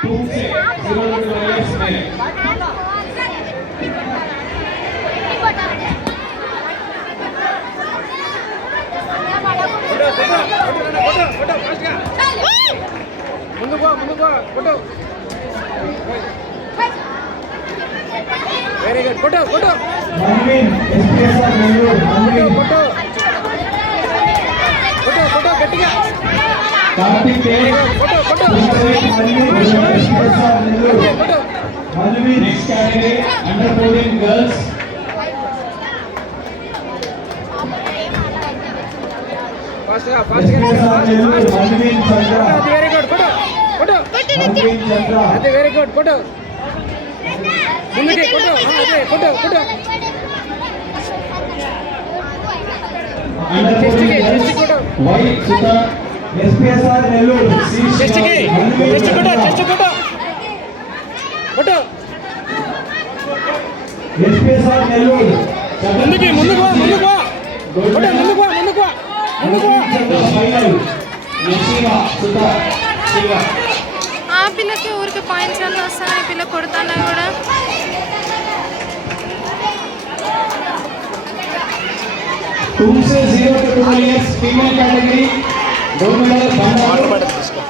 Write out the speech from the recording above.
तुमसे 0 years में very good photo photo मनवीन एसपीएसआर नेल्लूर मनवीन फोटो फोटो फोटो गट्टिगा कार्तिक तेज फोटो फोटो मनवीन एसपीएसआर नेल्लूर फोटो मनवीन next category under 14 girls first SPSR Nellore मनवीन Chandra very good photo photo मनवीन चंद्रा अरे वेरी गुड फोटो मुन्नके फोटो हां अरे photo photo under 14 photo Y Sudha SPSR Nellore test photo photo SPSR Nellore मुन्नके मुन्नुको फोटो मुन्नुको फाइनल शिवा सुधा शिवा ఆ పిల్లకి ఊరికి పాయింట్స్ అన్నీ వస్తున్నాయి పిల్ల కొడతానే కూడా तुमसे 0 to 2 years female category 2 medal Bandaru